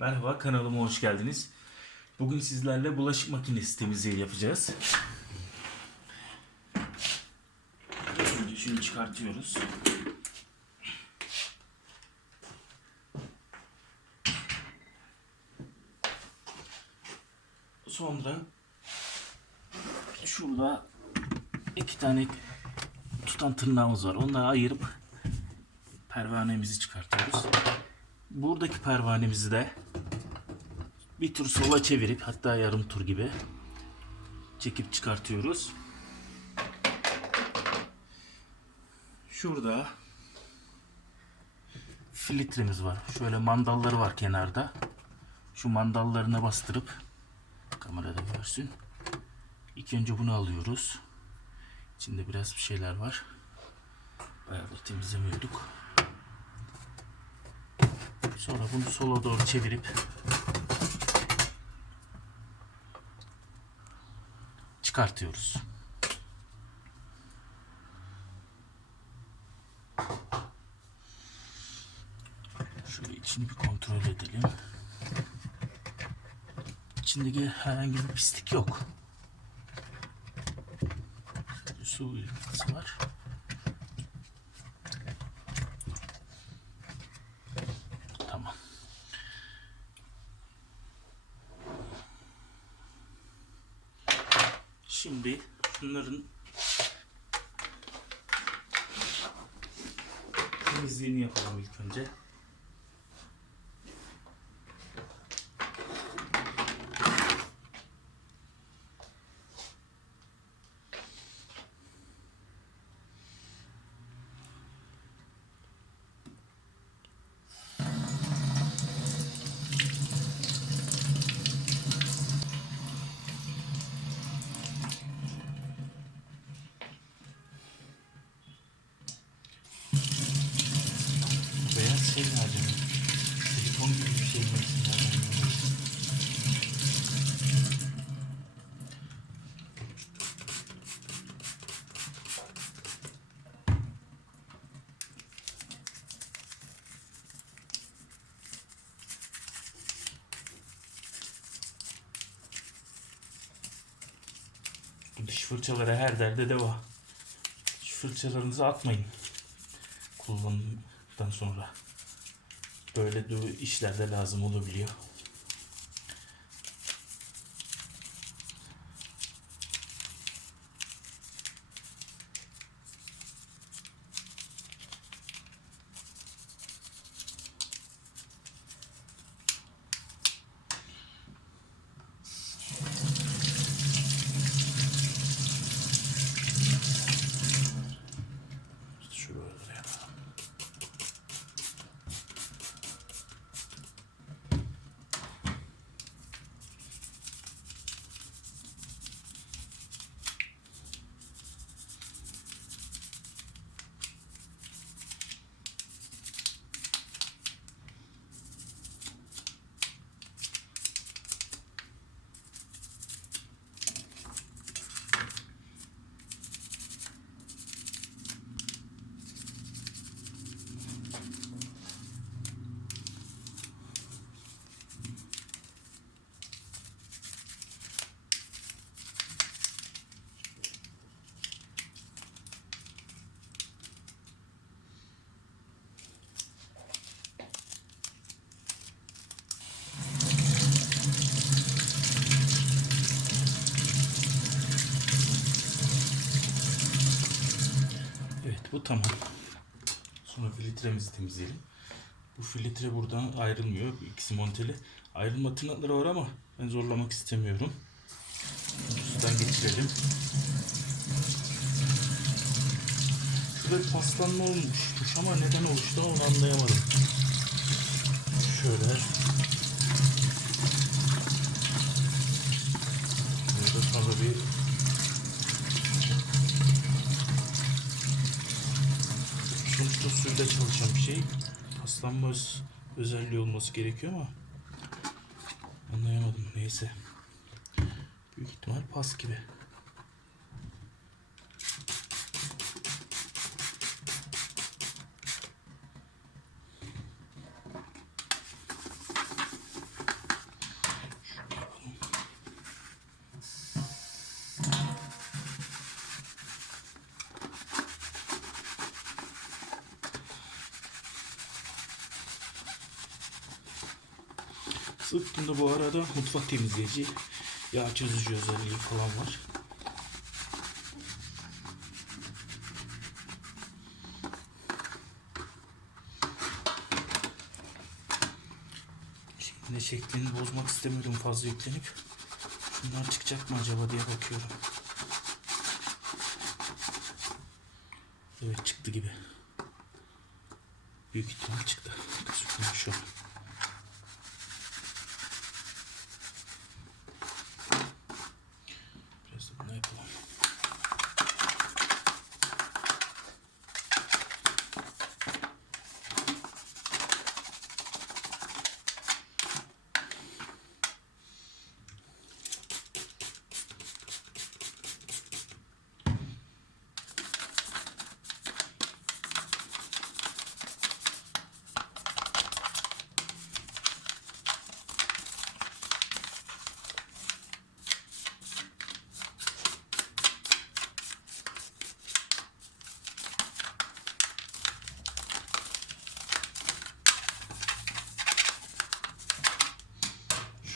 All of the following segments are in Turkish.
Merhaba, kanalıma hoş geldiniz. Bugün sizlerle bulaşık makinesi temizliği yapacağız. Önce şunu çıkartıyoruz. Sonra şurada iki tane tutan tırnağımız var. Onları ayırıp pervanemizi çıkartıyoruz. Buradaki pervanemizi de bir tur sola çevirip, hatta yarım tur gibi çekip çıkartıyoruz. Şurada filtremiz var. Şöyle mandalları var kenarda. Şu mandallarına bastırıp kamerada görsün. İlk önce bunu alıyoruz. İçinde biraz bir şeyler var. Bayağıdır temizlemiyorduk. Sonra bunu sola doğru çevirip çıkartıyoruz. Şöyle içini bir kontrol edelim. İçindeki herhangi bir pislik yok. Su uyuması var. Tamam. Şimdi şunların temizliğini yapalım ilk önce. Beyaz şey mi acaba? Silikon gibi bir şey mi? Bu diş fırçaları her derde deva. Diş fırçalarınızı atmayın kullanımdan sonra. Böyle de işlerde lazım olabiliyor. Evet, bu tamam. Sonra filtremizi temizleyelim. Bu filtre buradan ayrılmıyor. İkisi monteli. Ayrılma tırnakları var ama ben zorlamak istemiyorum. Sudan geçirelim. Şurada bir paslanma olmuşmuş ama neden oluştu onu anlayamadım. Şöyle. Burada sonra bir sonuçta suyla çalışan bir şey. Paslanma özelliği olması gerekiyor ama anlayamadım. Neyse. Büyük ihtimal pas gibi. Sırtında bu arada mutfak temizleyici, yağ çözücü özelliği falan var. Şimdi şeklini bozmak istemiyorum fazla yüklenip. Şunlar çıkacak mı acaba diye bakıyorum. Evet, çıktı gibi. Büyük ihtimal çıktı. Şu. Biraz da bunu yapalım.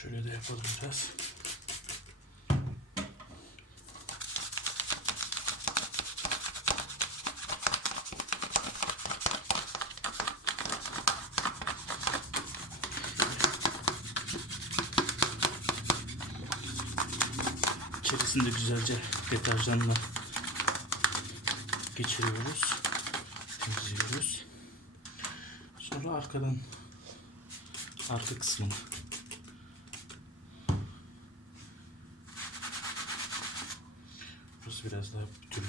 Şöyle de yapalım biraz. İçerisinde güzelce deterjanla geçiriyoruz. Temizliyoruz. Sonra arka kısmını burası biraz daha bütünlü.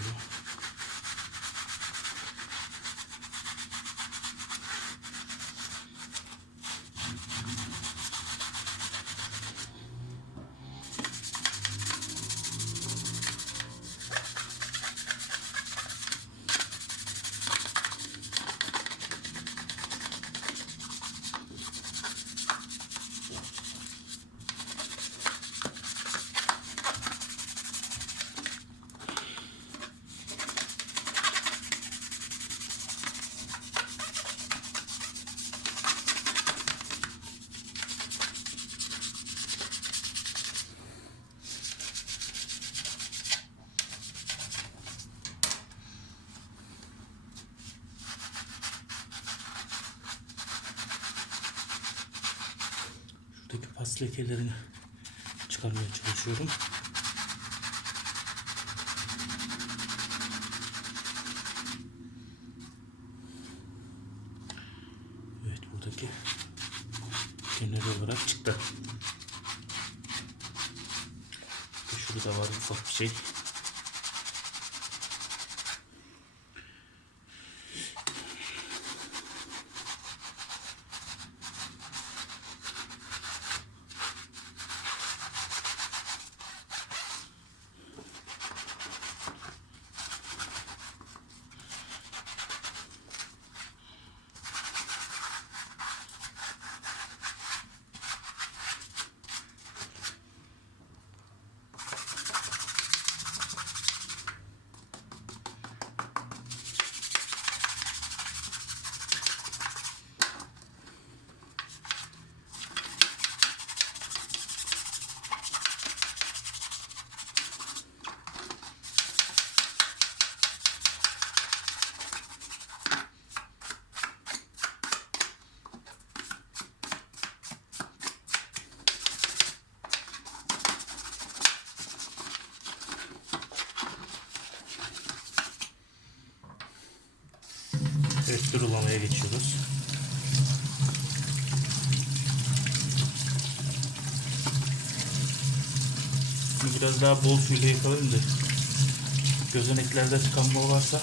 Şuradaki pas lekelerini çıkarmaya çalışıyorum. Evet, buradaki genel olarak çıktı. Şurada var ufak bir şey. Evet, durulamaya geçiyoruz. Bunu biraz daha bol suyla yıkayalım da gözeneklerde tıkanma varsa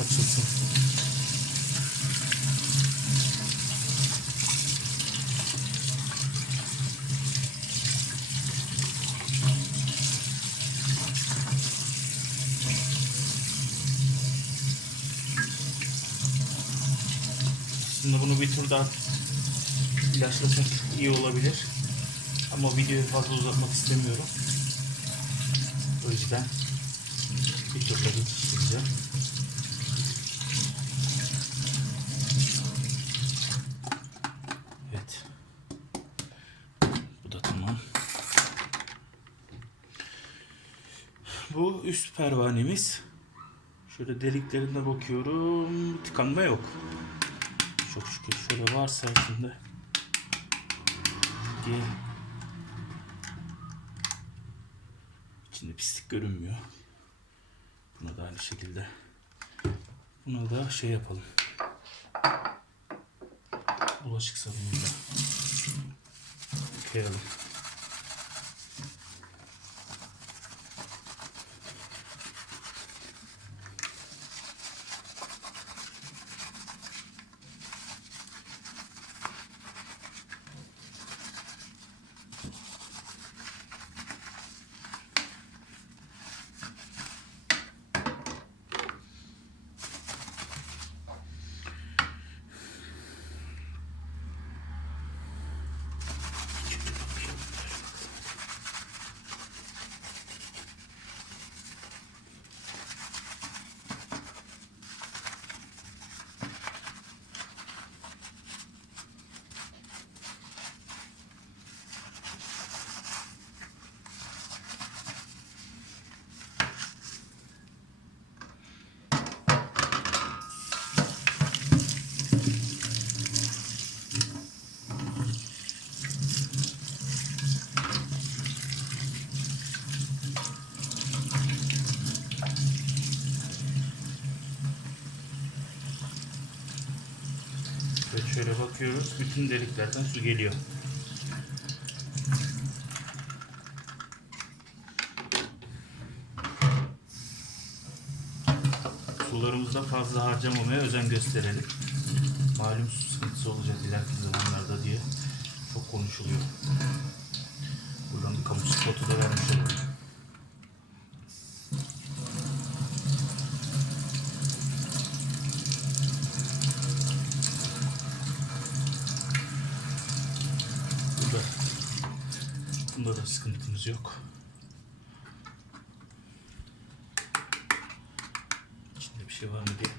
açılsın. Aslında bunu bir tur daha ilaçlasak iyi olabilir. Ama videoyu fazla uzatmak istemiyorum. O yüzden bir tur daha geçireceğim. Evet. Bu üst pervanemiz. Şöyle deliklerine bakıyorum. Tıkanma yok. Çok şükür. Şöyle varsa içinde. İçinde pislik görünmüyor. Buna da aynı şekilde. Buna da şey yapalım. Bulaşık sabunuyla yıkayalım. Ve şöyle bakıyoruz. Bütün deliklerden su geliyor. Sularımızda fazla harcamamaya özen gösterelim. Malum su sıkıntısı olacak ileriki zamanlarda diye çok konuşuluyor. Buradan bir kamu spotu da vermiş olalım. Bunda da sıkıntımız yok. İçinde bir şey var mı diye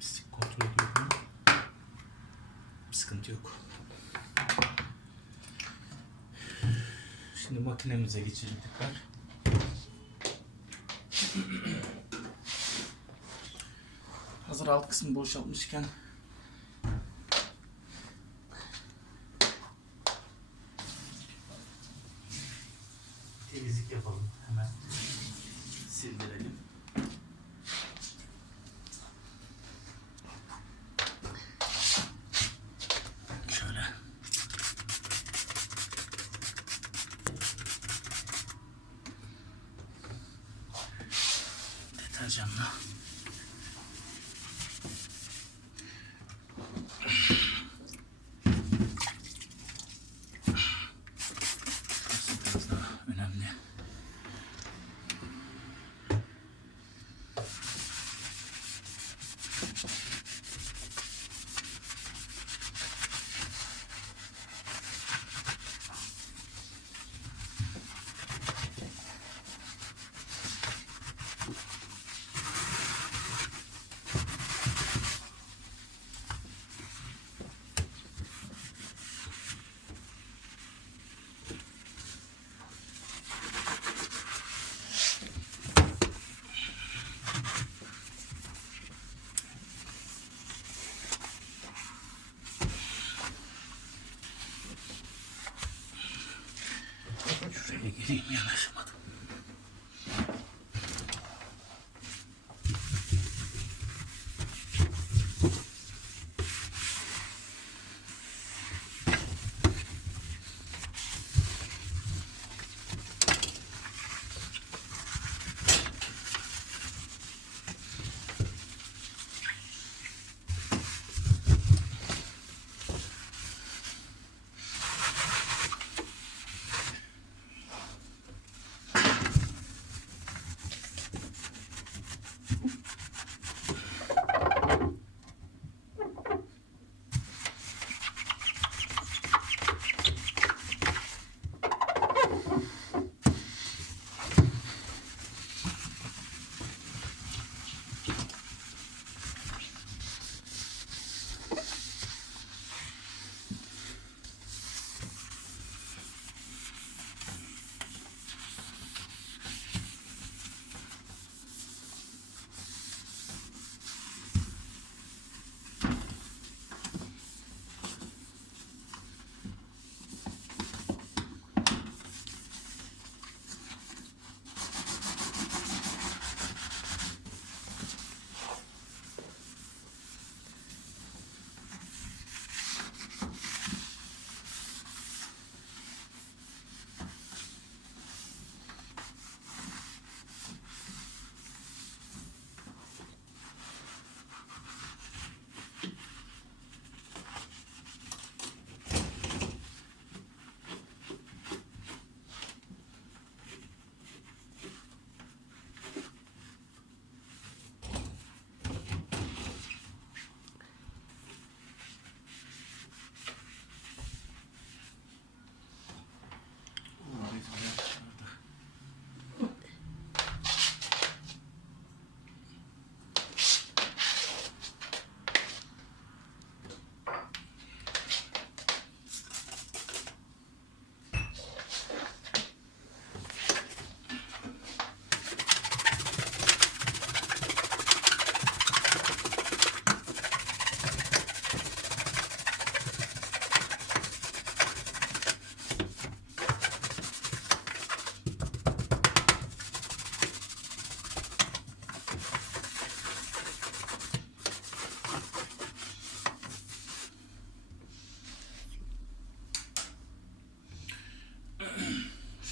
pislik kontrol ediyorum. Bir sıkıntı yok. Şimdi makinemize geçelim tekrar. Hazır alt kısmı boşaltmışken temizlik yapalım. Hemen sildirelim. Şöyle. Deterjanla. Biraz daha önemli. Şuraya gireyim, yanaşamadım.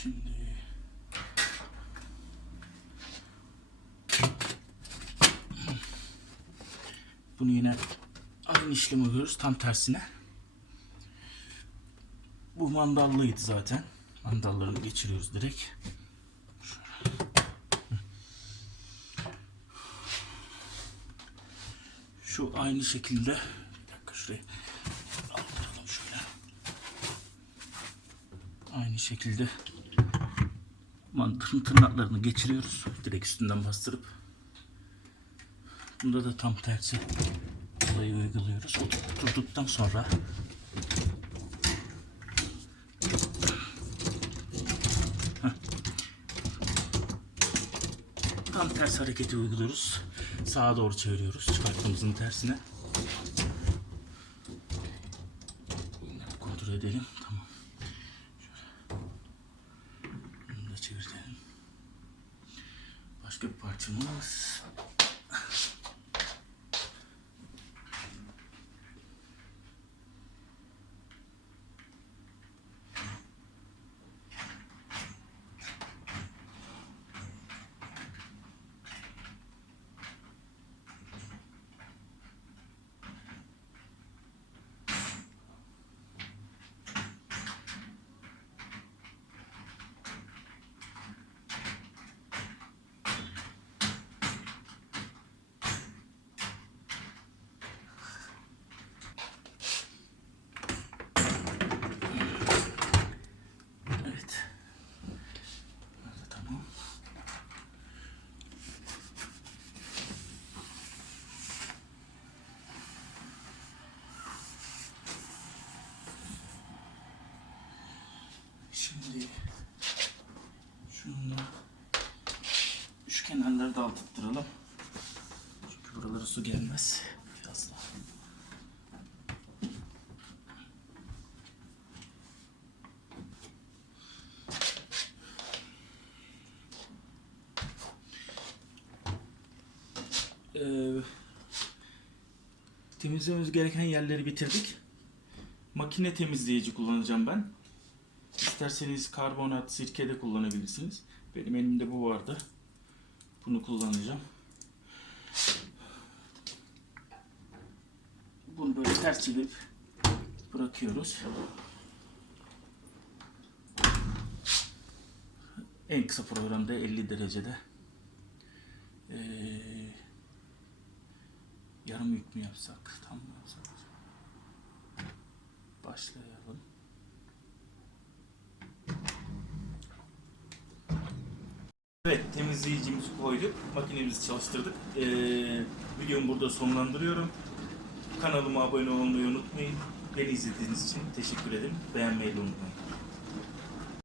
Şimdi bunu yine aynı işlemi uyguluyoruz. Tam tersine. Bu mandallıydı zaten. Mandallarını geçiriyoruz direkt. Şu aynı şekilde, bir dakika şurayı aldıralım şöyle. Aynı şekilde mandalın tırnaklarını geçiriyoruz. Direkt üstünden bastırıp. Bunda da tam tersi olayı uyguluyoruz. Oturduktan sonra tam ters hareketi uyguluyoruz. Sağa doğru çeviriyoruz. Çıkarttığımızın tersine. Bunları kontrol edelim. Tamam. Şöyle. Bunu da çevirelim. Başka bir parçamız. Şimdi şunu da üç kenarları da alttıralım. Çünkü buralara su gelmez fazla. Temizlememiz gereken yerleri bitirdik. Makine temizleyici kullanacağım ben. İsterseniz karbonat, sirke de kullanabilirsiniz. Benim elimde bu vardı. Bunu kullanacağım. Bunu böyle ters çevirip bırakıyoruz. En kısa programda 50 derecede. Yarım yük mü yapsak? Tam mı yapsak? Başlayalım. Evet, temizleyicimizi koyduk. Makinemizi çalıştırdık. Videomu burada sonlandırıyorum. Kanalıma abone olmayı unutmayın. Beni izlediğiniz için teşekkür ederim. Beğenmeyi de unutmayın.